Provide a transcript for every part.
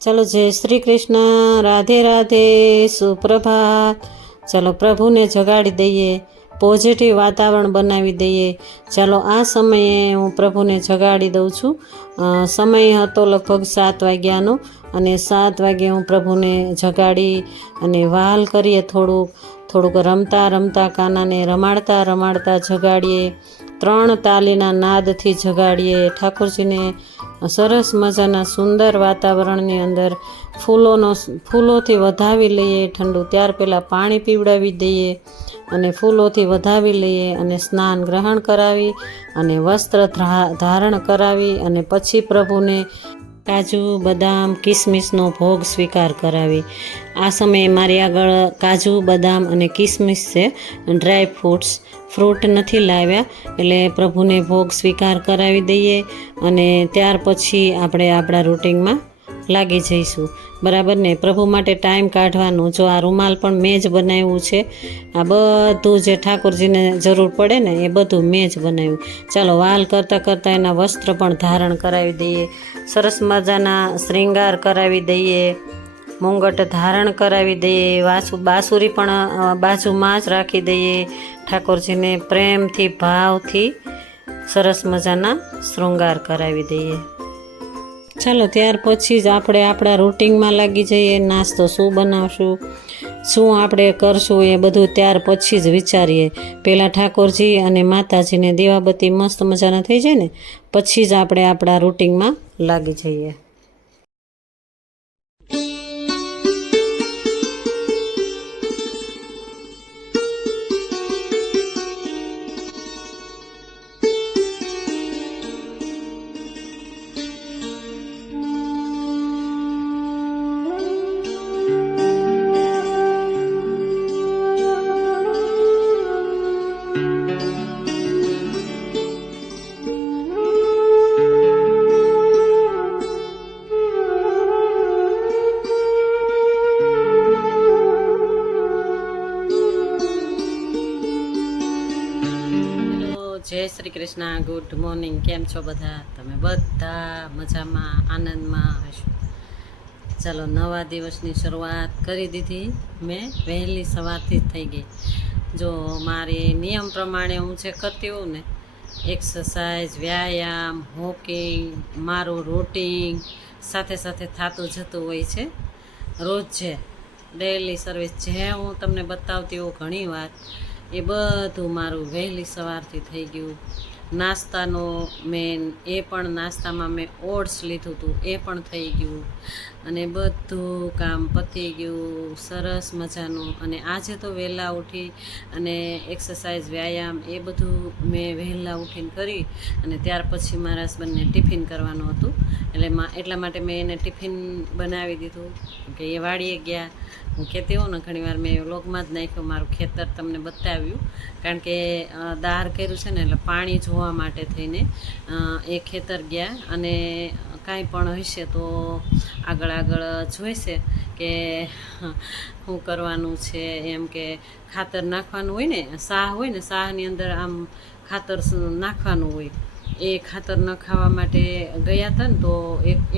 चलो जय श्री कृष्ण, राधे राधे, सुप्रभात। चलो प्रभु ने जगाड़ी दईए, पॉजिटिव वातावरण बनावी दईए। चलो आ समये हूँ प्रभु ने जगाड़ी दऊँ छूँ। समय हतो लगभग 7 वाग्यानो अने 7 वागे हूँ प्रभु ने जगाड़ी अने वाल करीए। થોડુંક રમતા રમતા કાનાને રમાડતા રમાડતા જગાડીએ। 3 તાલીના નાદથી જગાડીએ। ઠાકોરજીને સરસ મજાના સુંદર વાતાવરણની અંદર ફૂલોથી વધાવી લઈએ। ઠંડુ ત્યાર પહેલાં પાણી પીવડાવી દઈએ અને ફૂલોથી વધાવી લઈએ અને સ્નાન ગ્રહણ કરાવી અને વસ્ત્ર ધારણ કરાવી અને પછી પ્રભુને કાજુ બદામ કિસમિસનો ભોગ સ્વીકાર કરાવી। આ સમયે મારી આગળ કાજુ બદામ અને કિસમિસ છે, ડ્રાય ફ્રૂટ નથી લાવ્યા, એટલે પ્રભુને ભોગ સ્વીકાર કરાવી દઈએ અને ત્યાર પછી આપણે આપણા રૂટિનમાં લાગી જઈશું। બરાબર ને? પ્રભુ માટે ટાઈમ કાઢવાનો। જો આ રૂમાલ પણ મેં જ બનાવ્યું છે। આ બધું જે ઠાકોરજીને જરૂર પડે ને એ બધું મેં જ બનાવ્યું। ચાલો વાલ કરતાં કરતાં એના વસ્ત્ર પણ ધારણ કરાવી દઈએ, સરસ મજાના શ્રૃંગાર કરાવી દઈએ, મુંગટ ધારણ કરાવી દઈએ, બાસુરી પણ બાજુમાં જ રાખી દઈએ। ઠાકોરજીને પ્રેમથી ભાવથી સરસ મજાના શૃંગાર કરાવી દઈએ। ચાલો ત્યાર પછી જ આપણે આપણા રૂટિનમાં લાગી જઈએ। નાસ્તો શું બનાવશું, શું આપણે કરશું એ બધું ત્યાર પછી જ વિચારીએ। પહેલાં ઠાકોરજી અને માતાજીને દીવાબત્તી મસ્ત મજાના થઈ જાય ને પછી જ આપણે આપણા રૂટિનમાં લાગી જઈએ। જય શ્રી કૃષ્ણ, ગુડ મોર્નિંગ। કેમ છો બધા? તમે બધા મજામાં આનંદમાં હશો। ચાલો નવા દિવસની શરૂઆત કરી દીધી મેં, વહેલી સવારથી જ થઈ ગઈ। જો મારી નિયમ પ્રમાણે હું જે કરતી હોઉં ને, એક્સરસાઇઝ, વ્યાયામ, વોકિંગ, મારું રૂટિન સાથે સાથે થતું જતું હોય છે। રોજ જે ડેલી સર્વિસ જે હું તમને બતાવતી હોઉં ઘણી વાર, એ બધું મારું વહેલી સવારથી થઈ ગયું। નાસ્તાનો મેન એ પણ નાસ્તામાં મેં ઓટ્સ લીધું હતું, એ પણ થઈ ગયું અને બધું કામ પતી ગયું સરસ મજાનું। અને આજે તો વહેલા ઉઠી અને એક્સરસાઇઝ, વ્યાયામ એ બધું મેં વહેલા ઉઠીને કરી અને ત્યાર પછી મારા હસબન્ડને ટિફિન કરવાનું હતું, એટલા માટે મેં એને ટિફિન બનાવી દીધું કે એ વાડીએ ગયા। હું કહેતી હોઉં ને ઘણીવાર, મેં વ્લોગમાં જ નાખ્યું મારું ખેતર તમને બતાવ્યું, કારણ કે દાર કર્યું છે ને એટલે પાણી જોવા માટે થઈને એ ખેતર ગયા અને કાંઈ પણ હશે તો આગળ જોઈશે કે શું કરવાનું છે, એમ કે ખાતર નાખવાનું હોય ને, સાહ હોય ને, સાહની અંદર આમ ખાતર નાખવાનું હોય, એ ખાતર નખાવા માટે ગયા હતા ને તો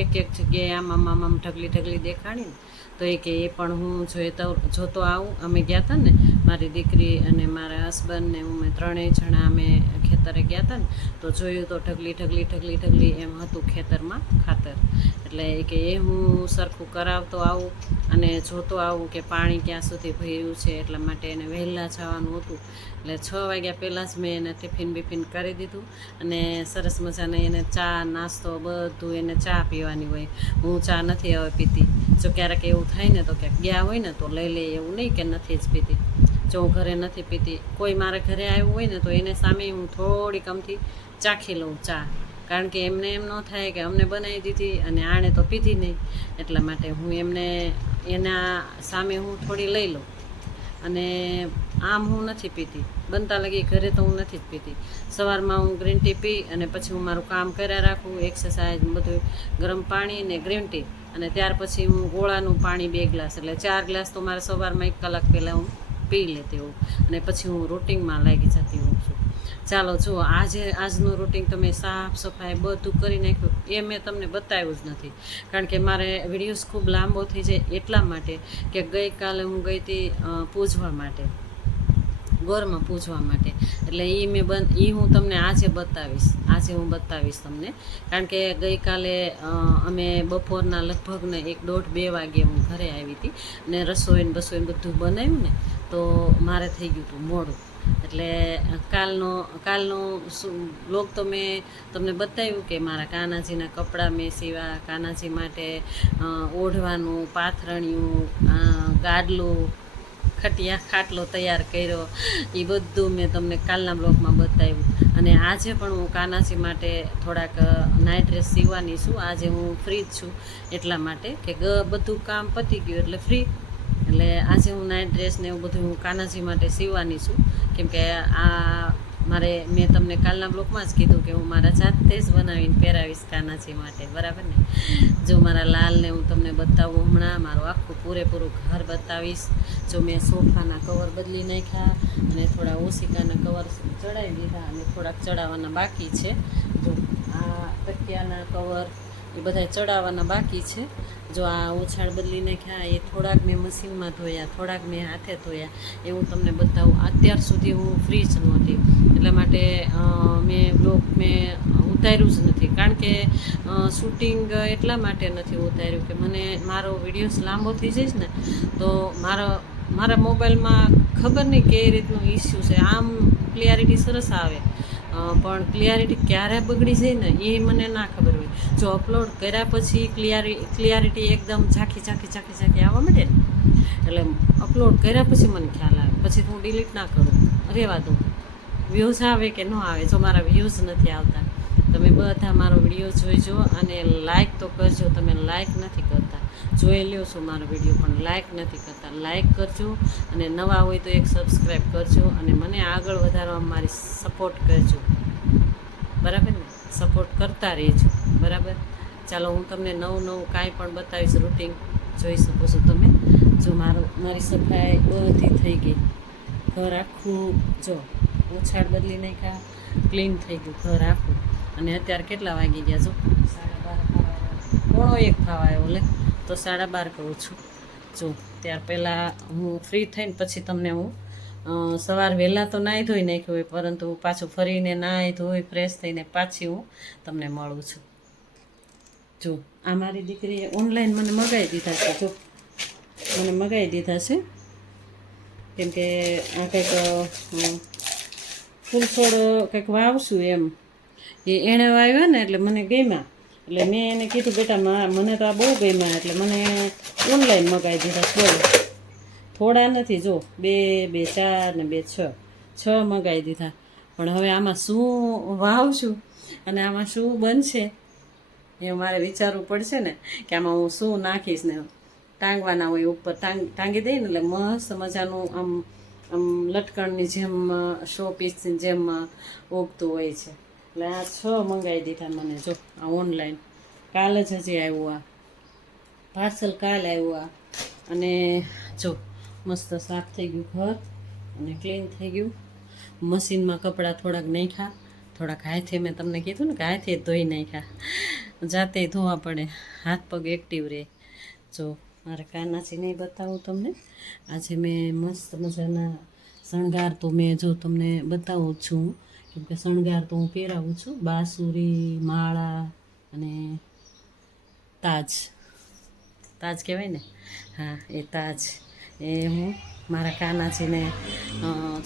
એક જગ્યાએ આમ ઢગલી દેખાડી ને તો એ કે એ પણ હું જોતો આવું। અમે ગયા હતા ને, મારી દીકરી અને મારા હસબન્ડ ને હું, મેં 3 જણા અમે ખેતરે ગયા હતા ને તો જોયું તો ઢગલી એમ હતું ખેતરમાં ખાતર। એટલે એ કે એ હું સરખું કરાવતો આવું અને જોતો આવું કે પાણી ક્યાં સુધી ભર્યું છે, એટલા માટે એને વહેલા જવાનું હતું। એટલે 6 વાગ્યા પહેલાં જ મેં એને ટિફિન બિફિન કરી દીધું અને સરસ મજાને એને ચા નાસ્તો બધું, એને ચા પીવાની હોય, હું ચા નથી હવે પીતી। જો ક્યારેક એવું થાય ને તો ક્યાંક ગયા હોય ને તો લઈ લે, એવું નહીં કે નથી જ પીતી। જો હું ઘરે નથી પીતી, કોઈ મારા ઘરે આવ્યું હોય ને તો એને સામે હું થોડીક અમથી ચાખી લઉં ચા, કારણ કે એમને એમ ન થાય કે અમને બનાવી દીધી અને આણે તો પીધી નહીં, એટલા માટે હું એના સામે હું થોડી લઈ લઉં। અને આમ હું નથી પીતી, બનતા લગી ઘરે તો હું નથી જ પીતી। સવારમાં હું ગ્રીન ટી પી અને પછી હું મારું કામ કર્યા રાખું, એક્સરસાઇઝ બધું, ગરમ પાણી ને ગ્રીન ટી, અને ત્યાર પછી હું ગોળાનું પાણી 2 ગ્લાસ, એટલે 4 ગ્લાસ તો મારે સવારમાં 1 કલાક પહેલાં હું પી લેતી હોઉં અને પછી હું રૂટિનમાં લાગી જતી હોઉં છું। ચાલો જુઓ, આજનું રૂટિન તમે સાફ સફાઈ બધું કરી નાખ્યું એ મેં તમને બતાવ્યું જ નથી, કારણ કે મારે વિડીયોઝ ખૂબ લાંબો થઈ જાય એટલા માટે કે ગઈકાલે હું ગઈ હતી પૂજવા માટે, ગોરમાં પૂજવા માટે, એટલે હું તમને આજે હું બતાવીશ તમને, કારણ કે ગઈકાલે અમે બપોરના લગભગ ને 1-1:30 વાગે હું ઘરે આવી હતી ને રસોઈને બધું બનાવ્યું ને તો મારે થઈ ગયું હતું મોડું, એટલે કાલનો વ્લોગ તો મેં તમને બતાવ્યું કે મારા કાનાજીના કપડાં મેં સીવા, કાનાજી માટે ઓઢવાનું, પાથરણિયું, ગાડલું, ખાટલો તૈયાર કર્યો, એ બધું મેં તમને કાલના બ્લોગમાં બતાવ્યું. અને આજે પણ હું કાનાજી માટે થોડાક નાઇટ ડ્રેસ સીવવાની છું. આજે હું ફ્રી જ છું એટલા માટે કે બધું કામ પતી ગયું એટલે ફ્રી, એટલે આજે હું નાઇટ ડ્રેસ ને એવું બધું હું કાનાજી માટે સીવવાની છું, કેમકે મેં તમને કાલના બ્લોગમાં જ કીધું કે હું મારા જાતે જ બનાવીને પહેરાવીશ કાનાજી માટે, બરાબર ને. જો મારા લાલને હું તમને બતાવું, હમણાં મારું આખું પૂરેપૂરું ઘર બતાવીશ. જો મેં સોફાના કવર બદલી નાખ્યા અને થોડા ઓશિકાના કવર ચડાવી દીધા અને થોડાક ચડાવવાના બાકી છે. જો આ તકિયાના કવર એ બધા ચડાવવાના બાકી છે. જો આ ઓછાળ બદલી નાખ્યા, એ થોડાક મેં મશીનમાં ધોયા, થોડાક મેં હાથે ધોયા, એ હું તમને બતાવું. અત્યાર સુધી હું ફ્રી જ નહોતી એટલા માટે મેં ઉતાર્યું જ નથી, કારણ કે શૂટિંગ એટલા માટે નથી ઉતાર્યું કે મારો વિડીયોઝ લાંબો થઈ જઈશ ને તો મારા મોબાઈલમાં ખબર નહીં કઈ રીતનું ઇસ્યુ છે. આમ ક્લિયરિટી સરસ આવે પણ ક્લિયરિટી ક્યારે બગડી જાય ને એ મને ના ખબર હોય. જો અપલોડ કર્યા પછી ક્લિયરિટી એકદમ ઝાંખી આવવા માંડે ને, એટલે અપલોડ કર્યા પછી મને ખ્યાલ આવે, પછી હું ડિલીટ ના કરું, રહેવા દઉં. વ્યૂઝ આવે કે ન આવે, જો મારા વ્યૂઝ નથી આવતા, તમે બધા મારો વિડીયો જોઈજો અને લાઇક તો કરજો. તમે લાઇક નથી કરતા, જોઈ લ્યો છો મારો વિડીયો પણ લાઇક નથી કરતા. લાઇક કરજો અને નવા હોય તો એક સબસ્ક્રાઈબ કરજો અને મને આગળ વધારવામાં મારી સપોર્ટ કરજો, બરાબર ને. સપોર્ટ કરતા રહેજો, બરાબર. ચાલો હું તમને નવું કાંઈ પણ બતાવીશ, રૂટિન જોઈ શકો છો તમે. જો મારી સફાઈ બધી થઈ ગઈ, ઘર આખું જો ઓછાળ બદલી નાખ્યા, ક્લીન થઈ ગયું ઘર આખું. અને અત્યારે કેટલા વાગી ગયા? જો 12:30 થવા આવ્યો, લે તો 12:30 કહું છું. જો ત્યાર પહેલાં હું ફ્રી થઈને પછી તમને હું સવાર વહેલા તો નાહી ધોઈ નાખ્યું હોય, પરંતુ પાછું ફરીને નાહી ધોઈ ફ્રેશ થઈને પાછી હું તમને મળું છું. જો આ મારી દીકરીએ ઓનલાઈન મને મગાવી દીધા છે. જો મને મગાવી દીધા છે કેમકે આ કંઈક ફૂલ છોડ કંઈક વાવશું એમ, એણે વાવ્યા ને એટલે મને ગમ્યા, એટલે મેં એને કીધું બેટા મને તો આ બહુ ગમ્યા, એટલે મને ઓનલાઈન મગાવી દીધા છોડ. થોડા નથી, જો 2, 4 ને 2, 6 મગાવી દીધા. પણ હવે આમાં શું વાવશું અને આમાં શું બનશે એ મારે વિચારવું પડશે ને, કે આમાં હું શું નાખીશ. ને ટાંગવાના હોય ઉપર, ટાંગી દઈએ ને એટલે મસ્ત મજાનું આમ લટકણની જેમ, શો પીસની જેમ ઉગતું હોય છે. એટલે આ 6 મંગાવી દીધા મને. જો આ ઓનલાઈન કાલ જ હજી આવ્યું, આ પાર્સલ કાલ આવ્યું. અને જો મસ્ત સાફ થઈ ગયું ઘર અને ક્લીન થઈ ગયું. મશીનમાં કપડાં થોડાક નાખ્યા, થોડાક હાથે, મેં તમને કીધું ને કે હાથે ધોઈ નાખ્યા, જાતે ધોવા પડે, હાથ પગ એક્ટિવ રહે. જો મારે કાનાજી નહીં બતાવું તમને. આજે મેં મસ્ત મજાના શણગાર તો મેં જો તમને બતાવું છું, કેમકે શણગાર તો હું પહેરાવું છું. બાસુરી, માળા અને તાજ કહેવાય ને, હા એ તાજ, એ હું મારા કાનાજીને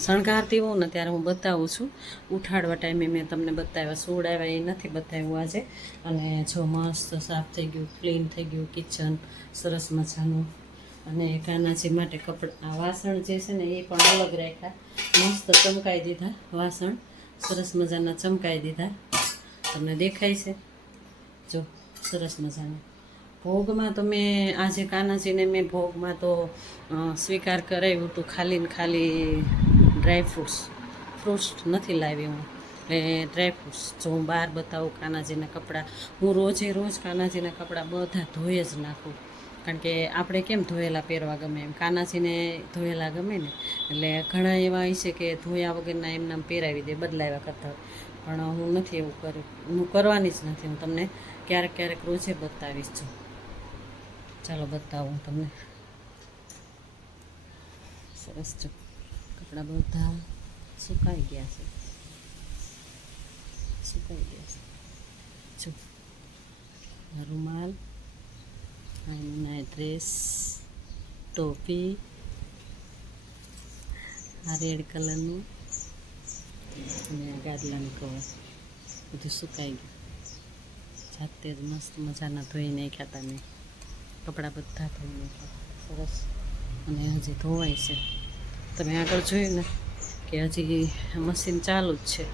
શણગારતી હોઉં ને ત્યારે હું બતાવું છું. ઉઠાડવા ટાઈમે મેં તમને બતાવ્યા, સુવડાવ્યા એ નથી બતાવ્યું આજે. અને જો મસ્ત સાફ થઈ ગયું, ક્લીન થઈ ગયું કિચન, સરસ મજાનું. અને કાનાજી માટે વાસણ જે છે ને એ પણ અલગ રાખ્યા, મસ્ત ચમકાઈ દીધા વાસણ, સરસ મજાના ચમકાઈ દીધા. તમને દેખાય છે? જો સરસ મજાના. ભોગમાં તો મેં આજે કાનાજીને ભોગમાં તો સ્વીકાર કરાવ્યું હતું, ખાલી ને ખાલી ફ્રૂટ્સ નથી લાવી હું, એટલે ડ્રાયફ્રૂટ્સ. જો હું બહાર બતાવું કાનાજીના કપડાં, હું રોજ કાનાજીના કપડાં બધા ધોઈ જ નાખું, કારણ કે આપણે કેમ ધોયેલા પહેરવા ગમે એમ કાનાજીને ધોયેલા ગમે ને, એટલે ઘણા એવા હોય છે કે ધોયા વગરના એમનામ પહેરાવી દે બદલાવ્યા કરતા હોય, પણ હું નથી એવું કર્યું, હું કરવાની જ નથી. હું તમને ક્યારેક ક્યારેક રોજે બતાવીશ છું. ચાલો બતાવું તમને. સરસ જો કપડાં બધા સુકાઈ ગયા છે, સુકાઈ ગયા છે. જો રૂમાલ, આ ડ્રેસ, ટોપી, આ રેડ કલરનું અને ગાદલાનું કવર બધું સુકાઈ ગયું. જાતે જ મસ્ત મજાના ધોઈ નાખ્યા હતા મેં કપડાં બધા ધોઈ નાખ્યા સરસ, અને હજી ધોવાય છે. તમે આગળ જોયું ને કે હજી મશીન ચાલુ જ છે.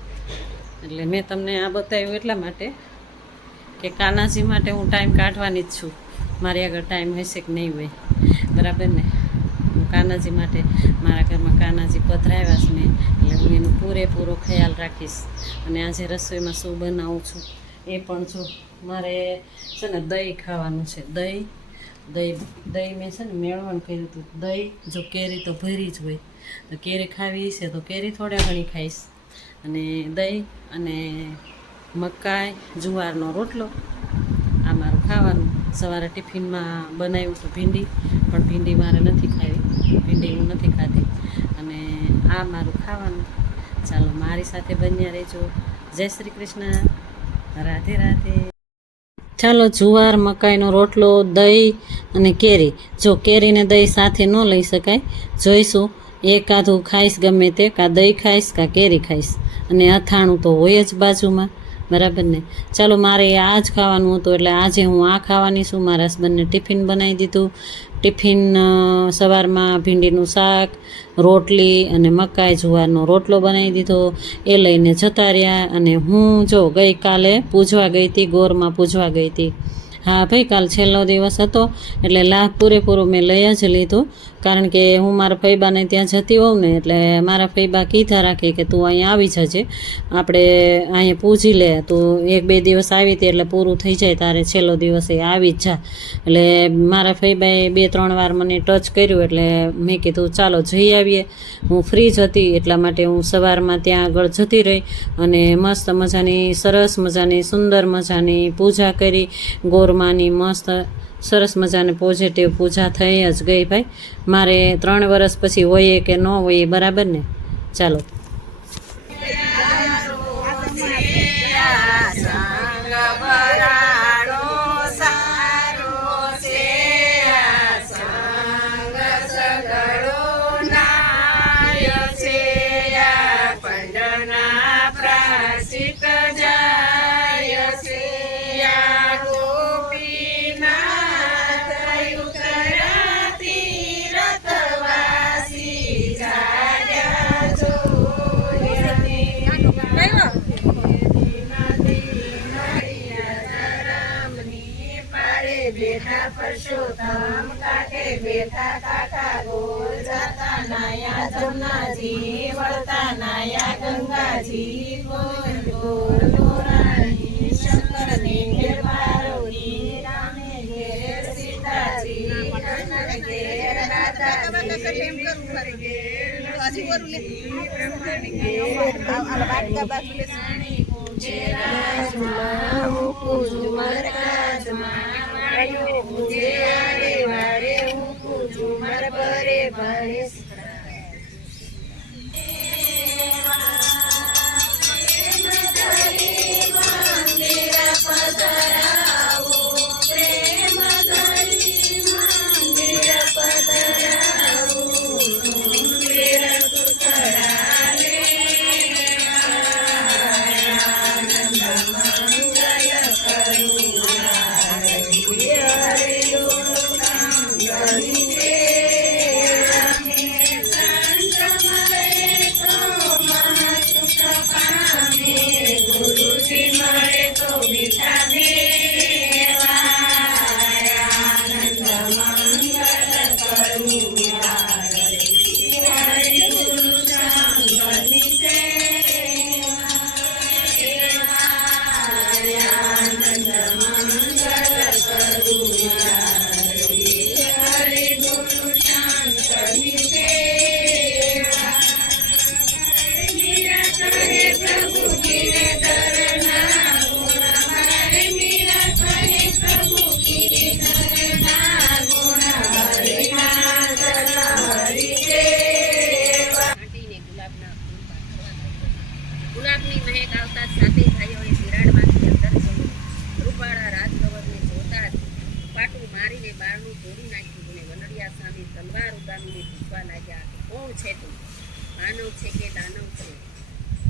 એટલે મેં તમને આ બતાવ્યું એટલા માટે કે કાનાજી માટે હું ટાઈમ કાઢવાની જ છું. મારી આગળ ટાઈમ હશે કે નહીં હોય, બરાબર ને. હું કાનાજી માટે, મારા ઘરમાં કાનાજી પધરાવ્યા છે મેં, એટલે હું એનો પૂરેપૂરો ખ્યાલ રાખીશ. અને આજે રસોઈમાં શું બનાવું છું એ પણ જો. મારે છે ને દહીં ખાવાનું છે, દહીં મેં છે ને મેળવણ કર્યું હતું. દહીં જો કેરી તો ભરી જ હોય, તો કેરી ખાવી છે તો કેરી થોડા ઘણી ખાઈશ. અને દહીં અને મકાઈ જુવારનો રોટલો આ મારું ખાવાનું. સવારે ટિફિનમાં બનાવ્યું હતું ભીંડી, પણ ભીંડી મારે નથી ખાવી, ભીંડી હું નથી ખાતી. અને આ મારું ખાવાનું. ચાલો મારી સાથે બન્યા રહેજો. જય શ્રી કૃષ્ણ, રાધે રાધે. ચાલો જુવાર મકાઈનો રોટલો, દહીં અને કેરી. જો કેરીને દહીં સાથે ન લઈ શકાય, જોઈશું એકાદું ખાઈશ ગમે તે, કાં દહીં ખાઈશ કાં કેરી ખાઈશ. અને અથાણું તો હોય જ બાજુમાં, બરાબર ને. ચાલો મારે આ જ ખાવાનું હતું, એટલે આજે હું આ ખાવાની છું. મારા હસબન્ડને ટિફિન બનાવી દીધું. ટિફિન સવારમાં ભીંડીનું શાક, રોટલી અને મકાઈ જુવારનો રોટલો બનાવી દીધો. એ લઈને જતા રહ્યા. અને હું જો ગઈકાલે પૂજવા ગઈ હતી, ગોરમાં પૂજવા ગઈ હતી. હા ભાઈ, કાલ છેલ્લો દિવસ હતો એટલે લાભ પૂરેપૂરો મેં લઈ જ લીધું. કારણ કે હું મારા ફઈબાને ત્યાં જતી હોઉં ને, એટલે મારા ફઈબા કીધા રાખે કે તું અહીંયા આવી જજે, આપણે અહીંયા પૂજી લે, તું 1-2 દિવસ આવી હતી એટલે પૂરું થઈ જાય, તારે છેલ્લો દિવસે આવી જ જા. એટલે મારા ફઈબાએ 2-3 વાર મને ટચ કર્યું, એટલે મેં કીધું ચાલો જઈ આવીએ. હું ફ્રી જ હતી એટલા માટે હું સવારમાં ત્યાં આગળ જતી રહી અને મસ્ત મજાની, સરસ મજાની, સુંદર મજાની પૂજા કરી. ગોરમાની મસ્ત સરસ મજાની પોઝિટિવ પૂજા થઈ જ ગઈ ભાઈ. મારે 3 વર્ષ પછી હોય કે ન હોય, બરાબર ને. ચાલો બેઠા પરસોત્તમ કાંઠે બેઠા કાકા ગોળ જાતા નાયા જમનાજી વળતા નાયા ગંગાજી ગોળ ગોળ ગોરાણી શંકરની ઘેર પાર્વતી રામે ઘેર સીતાજી કૃષ્ણ ઘેર રાધાજી બ્રહ્મણ ઘેર પૂજે રાજમાં હું પૂજું મરકાજમાં मुझे आरे वारे हूँ पूजू मर बरे बरे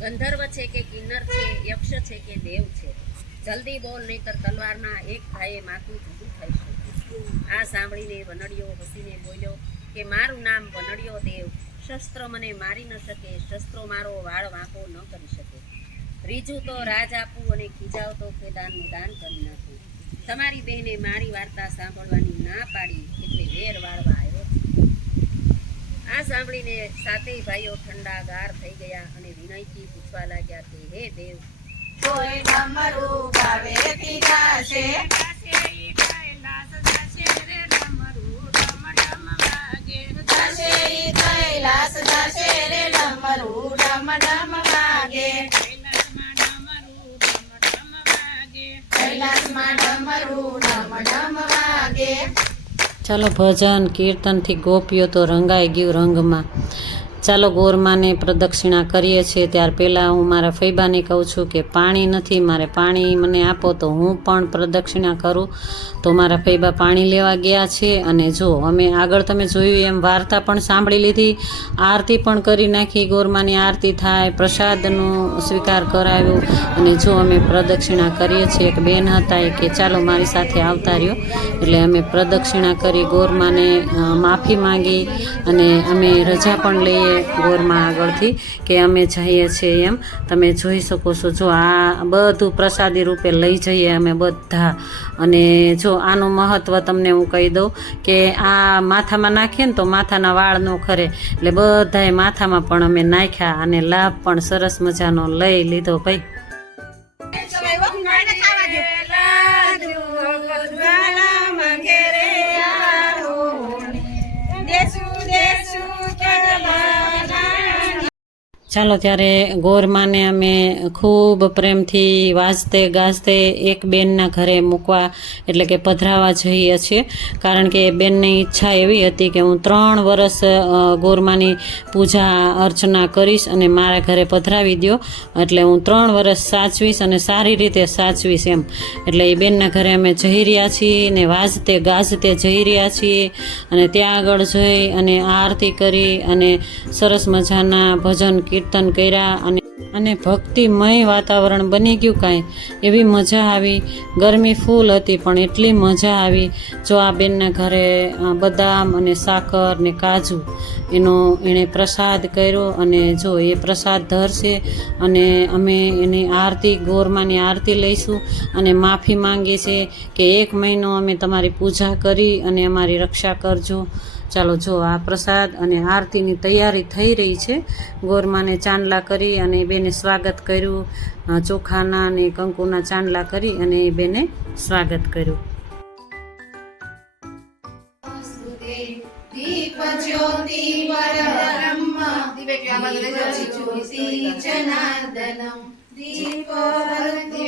ગંધર્વ છે કે કિન્નર છે, યક્ષ છે કે દેવ છે, જલ્દી બોલ નહીતર તલવારના એક ઘાયે માથું જુદું થઈ શકે. આ સાંભળીને વનડિયો હસીને બોલ્યો કે મારું નામ વનડિયો દેવ, શસ્ત્ર મને મારી ન શકે, શસ્ત્રો મારો વાળ વાંકો ન કરી શકે. ત્રીજું તો રાજ આપું અને ખીજાવ તો ખેદાનનું દાન કરી નાખું. તમારી બહેને મારી વાર્તા સાંભળવાની ના પાડી એટલે વેર વાળવા આવ્યો. આ સાંભળીને સાતેય ભાઈઓ ઠંડા ગાર થઈ ગયા અને વિનયથી પૂછવા લાગ્યા કે હે દેવ, કોઈ ડમરું ગાવે કીધા છે, જશે ઈ કૈલાસ જશે રે ડમરું ડમ ડમ વાગે. કૈલાસમાં ડમરું ડમ ડમ વાગે. ચાલો ભજન કીર્તનથી ગોપીઓ તો રંગાઈ ગયું રંગમાં. ચાલો ગોરમાને પ્રદક્ષિણા કરીએ છીએ. ત્યાર પહેલાં હું મારા ફૈબાને કહું છું કે પાણી નથી, મારે પાણી મને આપો તો હું પણ પ્રદક્ષિણા કરું. તો મારા ફૈબા પાણી લેવા ગયા છે. અને જો અમે આગળ તમે જોયું એમ વાર્તા પણ સાંભળી લીધી, આરતી પણ કરી નાખી. ગોરમાની આરતી થાય, પ્રસાદનો સ્વીકાર કરાવ્યો અને જો અમે પ્રદક્ષિણા કરીએ છીએ. એક બેન હતા એ કે ચાલો મારી સાથે આવતા રહ્યો, એટલે અમે પ્રદક્ષિણા કરી, ગોરમાને માફી માંગી અને અમે રજા પણ લઈએ ગોરમાં આગળથી કે અમે જઈએ છીએ એમ. તમે જોઈ શકો છો, જો આ બધું પ્રસાદી રૂપે લઈ જઈએ અમે બધા. અને જો આનું મહત્ત્વ તમને હું કહી દઉં કે આ માથામાં નાખીએ ને તો માથાના વાળ ન ખરે, એટલે બધાએ માથામાં પણ અમે નાખ્યા અને લાભ પણ સરસ મજાનો લઈ લીધો ભાઈ. ચાલો ત્યારે ગોરમાને અમે ખૂબ પ્રેમથી વાજતે ગાજતે એક બેનના ઘરે મૂકવા એટલે કે પધરાવા જઈએ છીએ. કારણ કે બેનની ઈચ્છા એવી હતી કે હું 3 વર્ષ ગોરમાની પૂજા અર્ચના કરીશ અને મારા ઘરે પધરાવી દો, એટલે હું 3 વર્ષ સાચવીશ અને સારી રીતે સાચવીશ એમ. એટલે એ બેનના ઘરે અમે જઈ રહ્યા છીએ ને વાજતે ગાજતે જઈ રહ્યા છીએ અને ત્યાં આગળ જઈ અને આરતી કરી અને સરસ મજાના ભજન કીર્તન કર્યા અને ભક્તિમય વાતાવરણ બની ગયું. કાંઈ એવી મજા આવી. ગરમી ફૂલ હતી પણ એટલી મજા આવી. જો આ બેનના ઘરે બદામ અને સાકર ને કાજુ એણે પ્રસાદ કર્યો અને જો એ પ્રસાદ ધરશે અને અમે એની આરતી, ગોરમાની આરતી લઈશું અને માફી માંગીએ છીએ કે 1 મહિનો અમે તમારી પૂજા કરી અને અમારી રક્ષા કરજો. ચાલો જો આ પ્રસાદ અને આરતીની તૈયારી થઈ રહી છે. ગોરમાને ચાંદલા કરી અને બેને સ્વાગત કર્યું, ચોખાના અને કંકુના ચાંદલા કરી અને એ બેને સ્વાગત કર્યું. દીપ જ્યોતિ પરબ્રહ્મ દીપ જ્યોતિ જનાર્દનમ દીપ જ્યોતિ